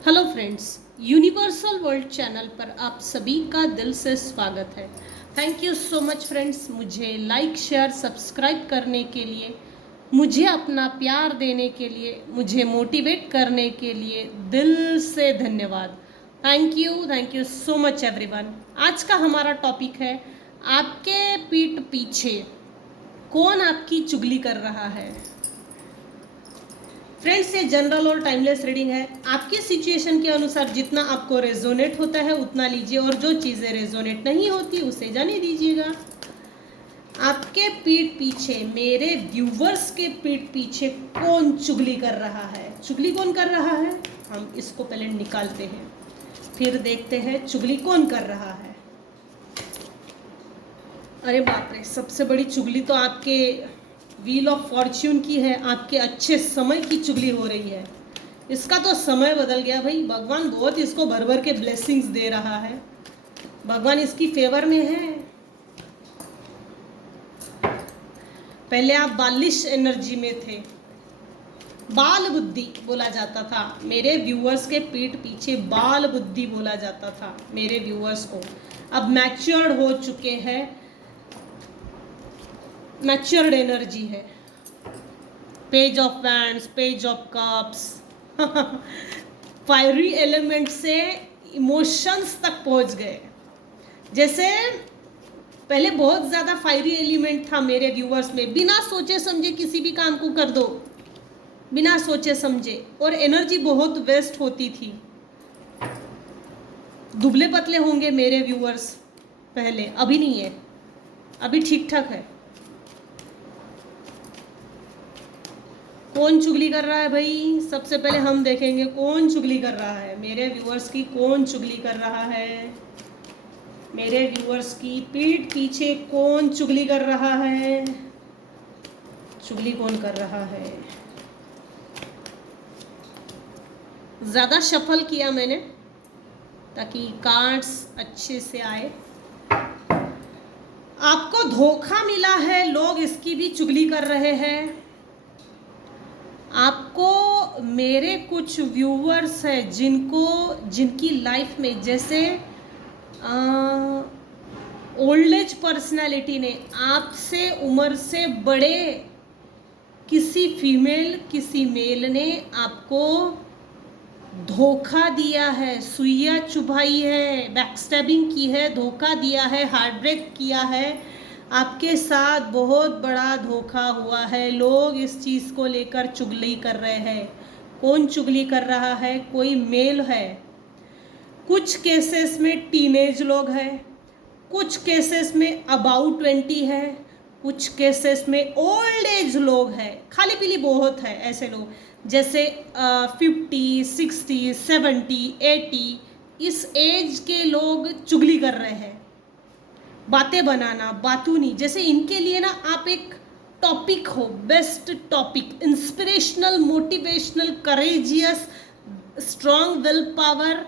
Hello friends, universal world channel पर आप सभी का दिल से स्वागत है। Thank you so much friends, मुझे लाइक शेयर सब्सक्राइब करने के लिए, मुझे अपना प्यार देने के लिए, मुझे मोटिवेट करने के लिए दिल से धन्यवाद। Thank you so much everyone. आज का हमारा टॉपिक है आपके पीठ पीछे कौन आपकी चुगली कर रहा है। फ्रेंड्स, ये जनरल और टाइमलेस रीडिंग है। आपके सिचुएशन के अनुसार जितना आपको रेजोनेट होता है उतना लीजिए, और जो चीज़ें रेजोनेट नहीं होती उसे जाने दीजिएगा। आपके पीठ पीछे, मेरे व्यूवर्स के पीठ पीछे कौन चुगली कर रहा है? चुगली कौन कर रहा है, हम इसको पहले निकालते हैं, फिर देखते हैं चुगली कौन कर रहा है। अरे बाप रे, सबसे बड़ी चुगली तो आपके व्हील ऑफ फॉर्च्यून की है, आपके अच्छे समय की चुगली हो रही है। इसका तो समय बदल गया भाई, भगवान बहुत इसको भर भर के ब्लेसिंग्स दे रहा है, भगवान इसकी फेवर में है। पहले आप बालिश एनर्जी में थे, बाल बुद्धि बोला जाता था मेरे व्यूअर्स के पीठ पीछे, बाल बुद्धि बोला जाता था मेरे व्यूअर्स को। अब मैच्योर्ड हो चुके हैं, मैच्योर्ड एनर्जी है। Page of wands, page of cups, fiery element से इमोशंस तक पहुंच गए। जैसे पहले बहुत ज़्यादा फायरी एलिमेंट था मेरे व्यूअर्स में, बिना सोचे समझे किसी भी काम को कर दो, बिना सोचे समझे, और एनर्जी बहुत वेस्ट होती थी। दुबले पतले होंगे मेरे व्यूअर्स पहले, अभी नहीं है, अभी ठीक ठाक है। कौन चुगली कर रहा है भाई? सबसे पहले हम देखेंगे कौन चुगली कर रहा है मेरे व्यूअर्स की। कौन चुगली कर रहा है मेरे व्यूअर्स की पीठ पीछे? कौन चुगली कर रहा है? चुगली कौन कर रहा है? ज़्यादा शफल किया मैंने ताकि कार्ड्स अच्छे से आए। आपको धोखा मिला है, लोग इसकी भी चुगली कर रहे हैं। आपको मेरे कुछ व्यूअर्स हैं जिनकी लाइफ में, जैसे ओल्ड एज पर्सनैलिटी ने, आपसे उम्र से बड़े किसी फीमेल किसी मेल ने आपको धोखा दिया है, सुइया चुभाई है, बैकस्टैबिंग की है, धोखा दिया है, हार्ट ब्रेक किया है। आपके साथ बहुत बड़ा धोखा हुआ है। लोग इस चीज़ को लेकर चुगली कर रहे हैं। कौन चुगली कर रहा है? कोई मेल है, कुछ केसेस में टीनेज लोग हैं, कुछ केसेस में अबाउट 20 है, कुछ केसेस में ओल्ड एज लोग हैं। खाली पीली बहुत है ऐसे लोग, जैसे 50, 60, 70, 80, इस एज के लोग चुगली कर रहे हैं। बातें बनाना, बातूनी, जैसे इनके लिए ना आप एक टॉपिक हो, best topic, inspirational, motivational, courageous, strong will power,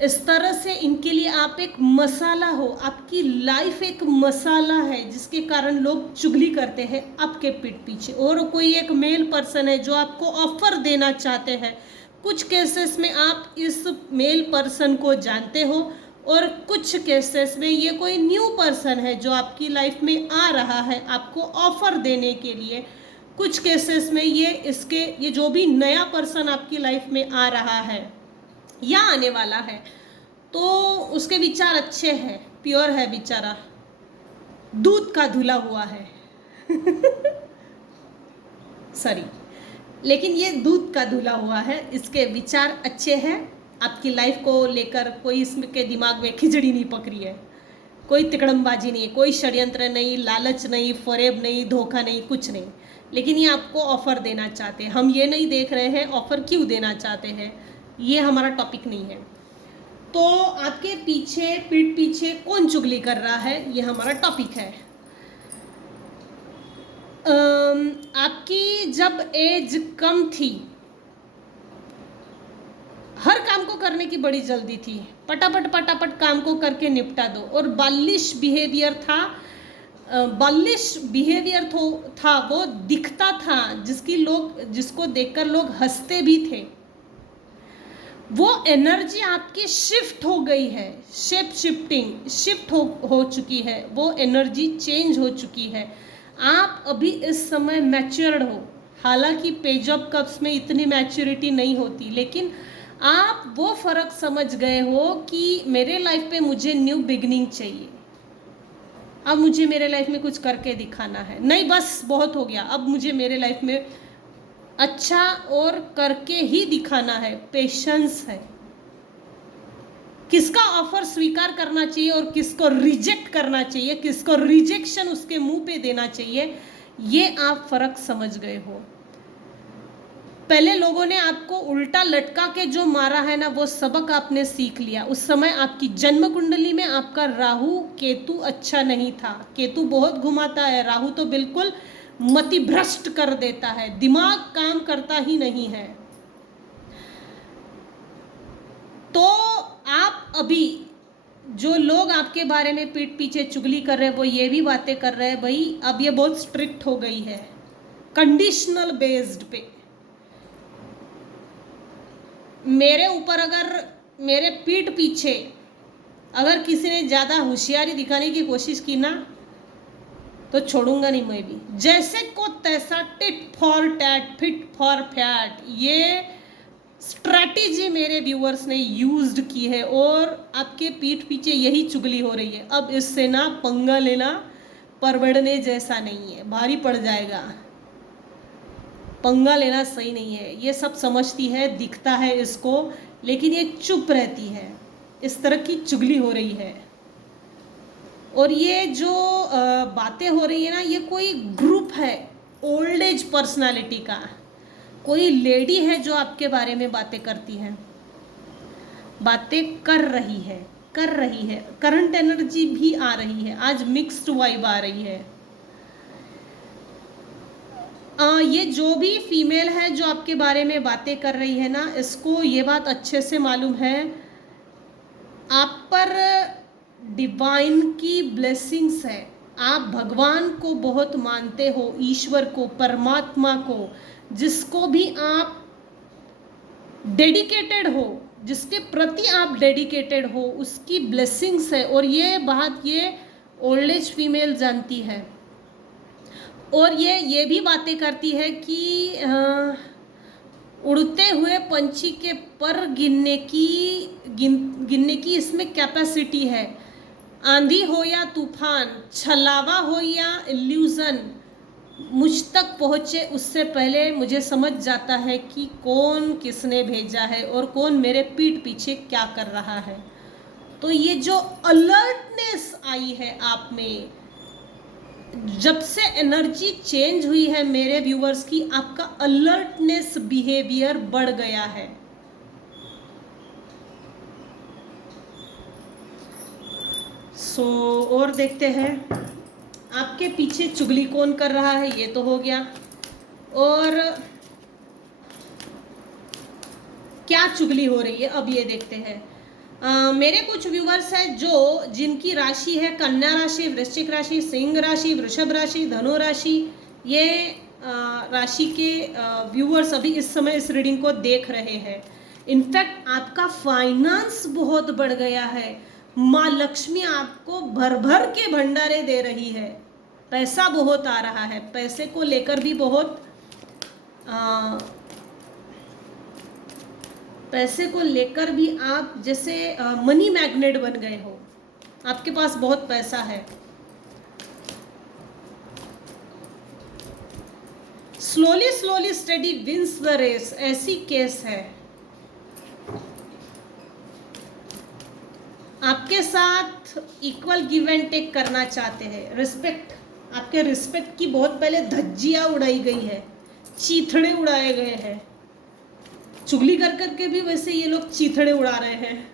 इस तरह से इनके लिए आप एक मसाला हो। आपकी लाइफ एक मसाला है जिसके कारण लोग चुगली करते हैं आपके पीठ पीछे। और कोई एक मेल पर्सन है जो आपको ऑफर देना चाहते हैं। कुछ केसेस में आप इस मेल पर्सन को जानते हो, और कुछ केसेस में ये कोई न्यू पर्सन है जो आपकी लाइफ में आ रहा है आपको ऑफर देने के लिए। कुछ केसेस में ये जो भी नया पर्सन आपकी लाइफ में आ रहा है या आने वाला है, तो उसके विचार अच्छे हैं, प्योर है बेचारा, दूध का धुला हुआ है। सॉरी, लेकिन ये दूध का धुला हुआ है, इसके विचार अच्छे हैं। आपकी लाइफ को लेकर कोई इसके दिमाग में खिचड़ी नहीं पकड़ी है, कोई तिकड़मबाजी नहीं, कोई षड्यंत्र नहीं, लालच नहीं, फरेब नहीं, धोखा नहीं, कुछ नहीं। लेकिन ये आपको ऑफर देना चाहते हैं। हम ये नहीं देख रहे हैं ऑफर क्यों देना चाहते हैं, ये हमारा टॉपिक नहीं है। तो आपके पीछे, पीठ पीछे कौन चुगली कर रहा है, ये हमारा टॉपिक है। आपकी जब एज कम थी, हर काम को करने की बड़ी जल्दी थी, पटापट पटापट काम को करके निपटा दो, और बालिश बिहेवियर था, था, वो दिखता था, जिसको देखकर लोग हंसते भी थे। वो एनर्जी आपकी शिफ्ट हो गई है, शिफ्ट हो चुकी है, वो एनर्जी चेंज हो चुकी है। आप अभी इस समय मैच्योर्ड हो। हालांकि पेज ऑफ कप्स में इतनी मैच्योरिटी नहीं होती, लेकिन आप वो फ़र्क समझ गए हो कि मेरे लाइफ पे मुझे न्यू बिगनिंग चाहिए, अब मुझे मेरे लाइफ में कुछ करके दिखाना है, नहीं बस बहुत हो गया, अब मुझे मेरे लाइफ में अच्छा और करके ही दिखाना है। पेशेंस है, किसका ऑफर स्वीकार करना चाहिए और किसको रिजेक्ट करना चाहिए, किसको रिजेक्शन उसके मुंह पे देना चाहिए, ये आप फर्क समझ गए हो। पहले लोगों ने आपको उल्टा लटका के जो मारा है ना, वो सबक आपने सीख लिया। उस समय आपकी जन्म कुंडली में आपका राहु केतु अच्छा नहीं था। केतु बहुत घुमाता है, राहु तो बिल्कुल मति भ्रष्ट कर देता है, दिमाग काम करता ही नहीं है। तो आप अभी जो लोग आपके बारे में पीठ पीछे चुगली कर रहे हैं, वो ये भी बातें कर रहे हैं, भाई अब ये बहुत स्ट्रिक्ट हो गई है, कंडीशनल बेस्ड पे। मेरे ऊपर अगर मेरे पीठ पीछे अगर किसी ने ज़्यादा होशियारी दिखाने की कोशिश की ना, तो छोड़ूंगा नहीं मैं भी। जैसे को तैसा, tit for tat, fit for fat, ये स्ट्रैटेजी मेरे व्यूअर्स ने यूज्ड की है और आपके पीठ पीछे यही चुगली हो रही है। अब इससे ना पंगा लेना परवड़ने जैसा नहीं है, भारी पड़ जाएगा। पंगा लेना सही नहीं है। ये सब समझती है, दिखता है इसको, लेकिन ये चुप रहती है। इस तरह की चुगली हो रही है। और ये जो बातें हो रही है ना, ये कोई ग्रुप है ओल्ड एज पर्सनालिटी का, कोई लेडी है जो आपके बारे में बातें करती है, बातें कर रही है। करंट एनर्जी भी आ रही है, आज मिक्स्ड वाइब आ रही है। ये जो भी फीमेल है जो आपके बारे में बातें कर रही है ना, इसको ये बात अच्छे से मालूम है आप पर डिवाइन की ब्लेसिंग्स है। आप भगवान को बहुत मानते हो, ईश्वर को, परमात्मा को, जिसको भी आप डेडिकेटेड हो, जिसके प्रति आप डेडिकेटेड हो, उसकी ब्लेसिंग्स है। और ये बात ये ओल्ड एज फीमेल जानती है। और ये भी बातें करती है कि उड़ते हुए पंछी के पर गिनने की इसमें कैपेसिटी है। आंधी हो या तूफान, छलावा हो या इल्यूजन, मुझ तक पहुँचे उससे पहले मुझे समझ जाता है कि कौन किसने भेजा है और कौन मेरे पीठ पीछे क्या कर रहा है। तो ये जो अलर्टनेस आई है आप में, जब से एनर्जी चेंज हुई है मेरे व्यूअर्स की, आपका अलर्टनेस बिहेवियर बढ़ गया है। और देखते हैं आपके पीछे चुगली कौन कर रहा है, ये तो हो गया। और क्या चुगली हो रही है, अब ये देखते हैं। मेरे कुछ व्यूवर्स हैं जिनकी राशि है कन्या राशि, वृश्चिक राशि, सिंह राशि, वृषभ राशि, धनु राशि। ये राशि के व्यूवर्स अभी इस समय इस रीडिंग को देख रहे हैं। इनफैक्ट आपका फाइनेंस बहुत बढ़ गया है। माँ लक्ष्मी आपको भर भर के भंडारे दे रही है, पैसा बहुत आ रहा है। पैसे को लेकर भी बहुत पैसे को लेकर भी आप जैसे मनी मैग्नेट बन गए हो, आपके पास बहुत पैसा है। Slowly study wins the race, ऐसी केस है। आपके साथ इक्वल गिव एंड टेक करना चाहते हैं। रिस्पेक्ट, आपके रिस्पेक्ट की बहुत पहले धज्जियां उड़ाई गई है, चीथड़े उड़ाए गए हैं। चुगली कर करके भी वैसे ये लोग चीथड़े उड़ा रहे हैं।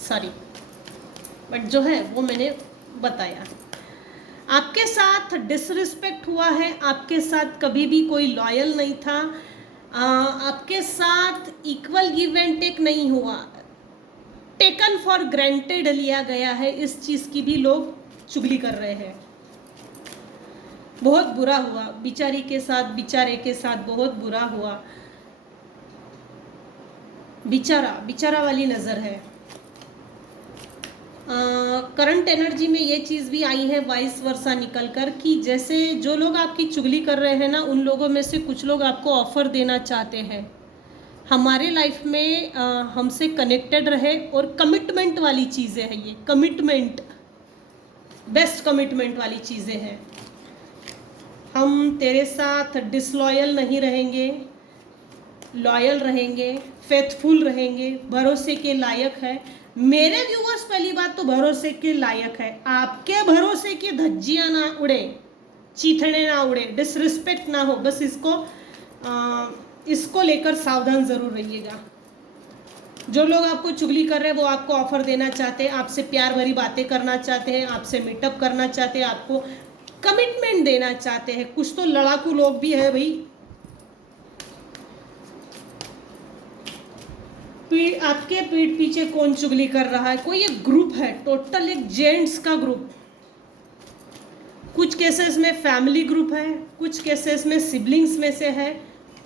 सॉरी, बट जो है वो मैंने बताया। आपके साथ डिसरिस्पेक्ट हुआ है, आपके साथ कभी भी कोई लॉयल नहीं था, आपके साथ इक्वल गिव एंड टेक नहीं हुआ, टेकन फॉर ग्रांटेड लिया गया है। इस चीज़ की भी लोग चुगली कर रहे हैं। बहुत बुरा हुआ, बेचारी के साथ, बेचारे के साथ बहुत बुरा हुआ। बेचारा बेचारा वाली नज़र है। करंट एनर्जी में ये चीज़ भी आई है वाइस वर्सा निकल कर कि जैसे जो लोग आपकी चुगली कर रहे हैं ना, उन लोगों में से कुछ लोग आपको ऑफर देना चाहते हैं हमारे लाइफ में हमसे कनेक्टेड रहे, और कमिटमेंट वाली चीज़ें हैं ये, कमिटमेंट, बेस्ट कमिटमेंट वाली चीज़ें हैं। हम तेरे साथ डिसलॉयल नहीं रहेंगे, लॉयल रहेंगे, फेथफुल रहेंगे, भरोसे के लायक है। मेरे व्यूअर्स पहली बात तो भरोसे के लायक है। आपके भरोसे की धज्जियाँ ना उड़े, चीथड़े ना उड़े, डिसरिस्पेक्ट ना हो, बस इसको लेकर सावधान ज़रूर रहिएगा। जो लोग आपको चुगली कर रहे हैं वो आपको ऑफर देना चाहते हैं, आपसे प्यार भरी बातें करना चाहते हैं, आपसे मीटअप करना चाहते हैं, आपको कमिटमेंट देना चाहते हैं। कुछ तो लड़ाकू लोग भी है भाई। आपके पीठ पीछे कौन चुगली कर रहा है? कोई एक ग्रुप है, टोटल एक जेंट्स का ग्रुप। कुछ केसेस में फैमिली ग्रुप है, कुछ केसेस में सिबलिंग्स में से है,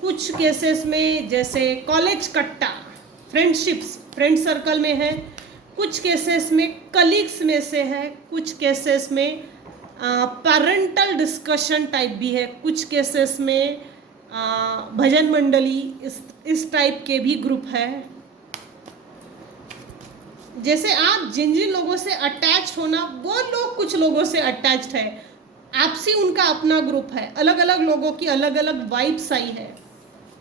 कुछ केसेस में जैसे कॉलेज कट्टा, फ्रेंडशिप्स, फ्रेंड सर्कल में है, कुछ केसेस में कलीग्स में से है, कुछ केसेस में पेरेंटल डिस्कशन टाइप भी है, कुछ केसेस में भजन मंडली, इस टाइप के भी ग्रुप है। जैसे आप जिन जिन लोगों से अटैच होना, वो लोग कुछ लोगों से अटैच्ड है, आपसी उनका अपना ग्रुप है। अलग अलग लोगों की अलग अलग वाइब्स आई है।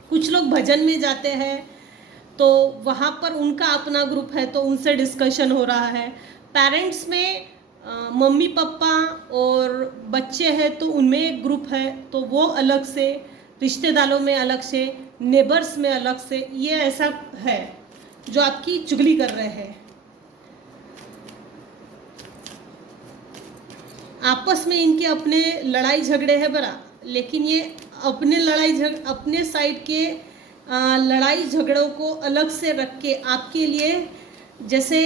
कुछ लोग भजन में जाते हैं तो वहाँ पर उनका अपना ग्रुप है, तो उनसे डिस्कशन हो रहा है। पेरेंट्स में मम्मी पापा और बच्चे हैं तो उनमें एक ग्रुप है, तो वो अलग से, रिश्तेदारों में अलग से, नेबर्स में अलग से, ये ऐसा है जो आपकी चुगली कर रहे हैं। आपस में इनके अपने लड़ाई झगड़े हैं बरा, लेकिन ये अपने साइड के लड़ाई झगड़ों को अलग से रख के आपके लिए जैसे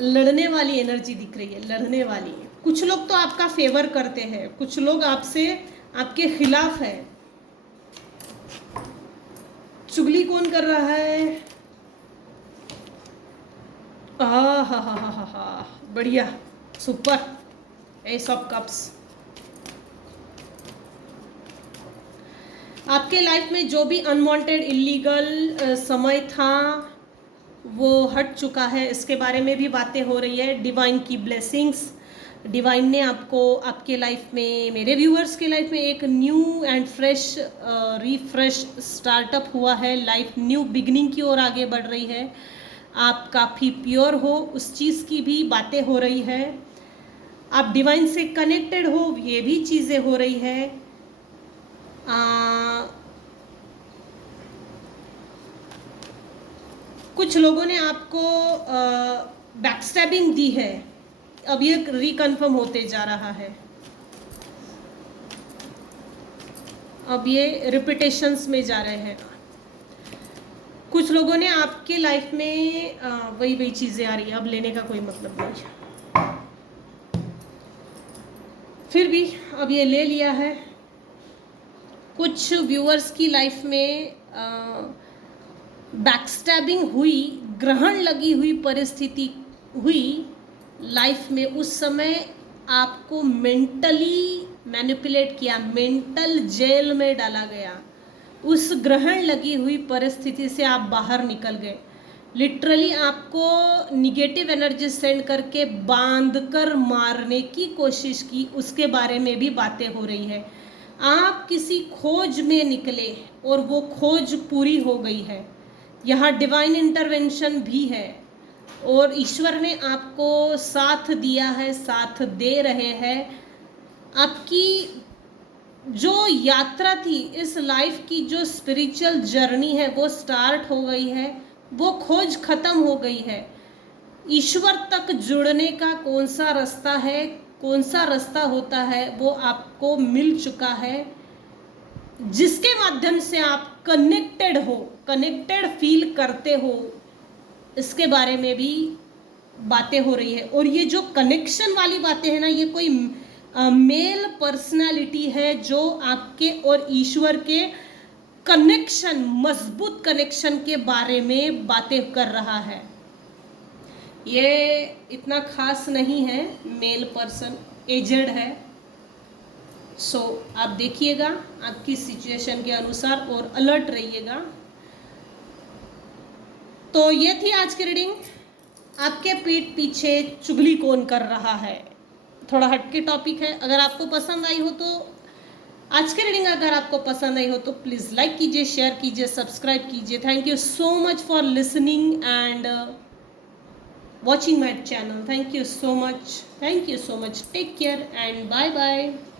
लड़ने वाली एनर्जी दिख रही है, लड़ने वाली। कुछ लोग तो आपका फेवर करते हैं, कुछ लोग आपसे, आपके खिलाफ है। चुगली कौन कर रहा है? हा, बढ़िया, सुपर, एस ऑफ कप्स। आपके लाइफ में जो भी अनवांटेड इलीगल समय था वो हट चुका है, इसके बारे में भी बातें हो रही है। डिवाइन की ब्लेसिंग्स, डिवाइन ने आपको, आपके लाइफ में, मेरे व्यूअर्स के लाइफ में एक new and fresh refresh startup हुआ है। लाइफ न्यू बिगनिंग की ओर आगे बढ़ रही है। आप काफ़ी प्योर हो, उस चीज़ की भी बातें हो रही है। आप डिवाइन से कनेक्टेड हो, ये भी चीज़ें हो रही है। कुछ लोगों ने आपको बैकस्टैबिंग दी है, अब ये रिकन्फर्म होते जा रहा है। अब ये रिपीटेशंस में जा रहे हैं। कुछ लोगों ने आपके लाइफ में वही चीज़ें आ रही है, अब लेने का कोई मतलब नहीं, फिर भी अब ये ले लिया है। कुछ व्यूअर्स की लाइफ में बैकस्टैबिंग हुई, ग्रहण लगी हुई परिस्थिति हुई लाइफ में। उस समय आपको मेंटली मैनिपुलेट किया, मेंटल जेल में डाला गया। उस ग्रहण लगी हुई परिस्थिति से आप बाहर निकल गए। लिटरली आपको निगेटिव एनर्जी सेंड करके बांध कर मारने की कोशिश की, उसके बारे में भी बातें हो रही है। आप किसी खोज में निकले और वो खोज पूरी हो गई है। यहाँ डिवाइन इंटरवेंशन भी है और ईश्वर ने आपको साथ दिया है, साथ दे रहे हैं। आपकी जो यात्रा थी, इस लाइफ की जो स्पिरिचुअल जर्नी है वो स्टार्ट हो गई है, वो खोज खत्म हो गई है। ईश्वर तक जुड़ने का कौन सा रास्ता है, कौन सा रास्ता होता है, वो आपको मिल चुका है, जिसके माध्यम से आप कनेक्टेड हो, कनेक्टेड फील करते हो। इसके बारे में भी बातें हो रही है। और ये जो कनेक्शन वाली बातें हैं ना, ये कोई मेल पर्सनालिटी है जो आपके और ईश्वर के कनेक्शन, मजबूत कनेक्शन के बारे में बातें कर रहा है। ये इतना खास नहीं है, मेल पर्सन एजेड है। सो आप देखिएगा आपकी सिचुएशन के अनुसार और अलर्ट रहिएगा। तो ये थी आज की रीडिंग। आपके पीठ पीछे चुगली कौन कर रहा है, थोड़ा हटके टॉपिक है। अगर आपको पसंद आई हो तो, आज की रीडिंग अगर आपको पसंद आई हो तो प्लीज़ लाइक कीजिए, शेयर कीजिए, सब्सक्राइब कीजिए। Thank you so much for listening and watching my channel. Thank you so much. Thank you so much. Take care and bye bye.